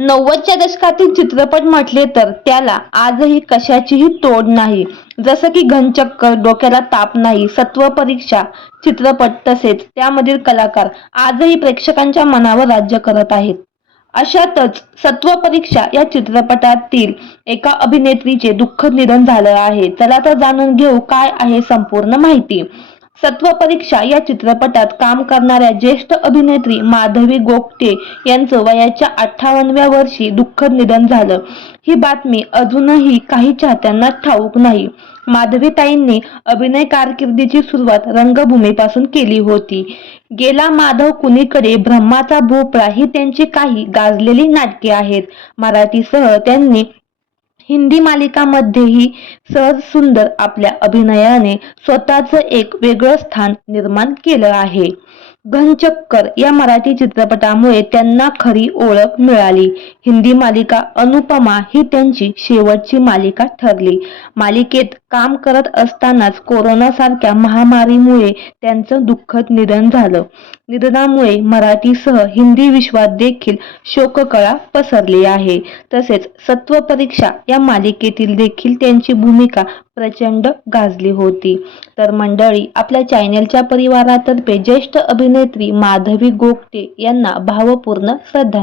90च्या दशकातील चित्रपट म्हटले तर त्याला आजही कशाचीही तोड नाही. जसं की घनचक्कर, डोक्याला ताप नाही, सत्व परीक्षा चित्रपट तसेच त्यामधील कलाकार आजही प्रेक्षकांच्या मनावर राज्य करत आहेत. अशातच सत्व परीक्षा या चित्रपटातील एका अभिनेत्रीचे दुःखद निधन झालं आहे. चला तर जाणून घेऊ काय आहे संपूर्ण माहिती. सत्व परीक्षा या चित्रपटात काम करणाऱ्या ज्येष्ठ अभिनेत्री माधवी गोगटे यांचं वयाच्या 58व्या वर्षी दुःखद निधन झालं. ही बातमी अजूनही काही चाहत्यांना ठाऊक नाही. माधवीताईंनी अभिनय कारकिर्दीची सुरुवात रंगभूमीपासून केली होती. गेला माधव कुणीकडे, ब्रह्माचा भोपळा ही त्यांची काही गाजलेली नाटके आहेत. मराठीसह त्यांनी हिंदी मालिकांमध्येही सहज सुंदर आपल्या अभिनयाने स्वतःचं एक वेगळं स्थान निर्माण केलं आहे. घनचक्कर या मराठी चित्रपटामुळे त्यांना खरी ओळख मिळाली. हिंदी मालिका अनुपमा ही त्यांची शेवटची मालिका ठरली. मालिकेत काम करत असतानाच कोरोनासारख्या महामारीमुळे त्यांचं दुःखद निधन झालं. निधनामुळे मराठीसह हिंदी विश्वात देखील शोककळा पसरली आहे. तसेच सत्व परीक्षा या मालिकेतील देखील त्यांची भूमिका प्रचंड गाजली होती. तर मंडळी, आपल्या चॅनेलच्या परिवारातर्फे ज्येष्ठ अभिनेत्री माधवी गोगटे यांना भावपूर्ण श्रद्धांजली.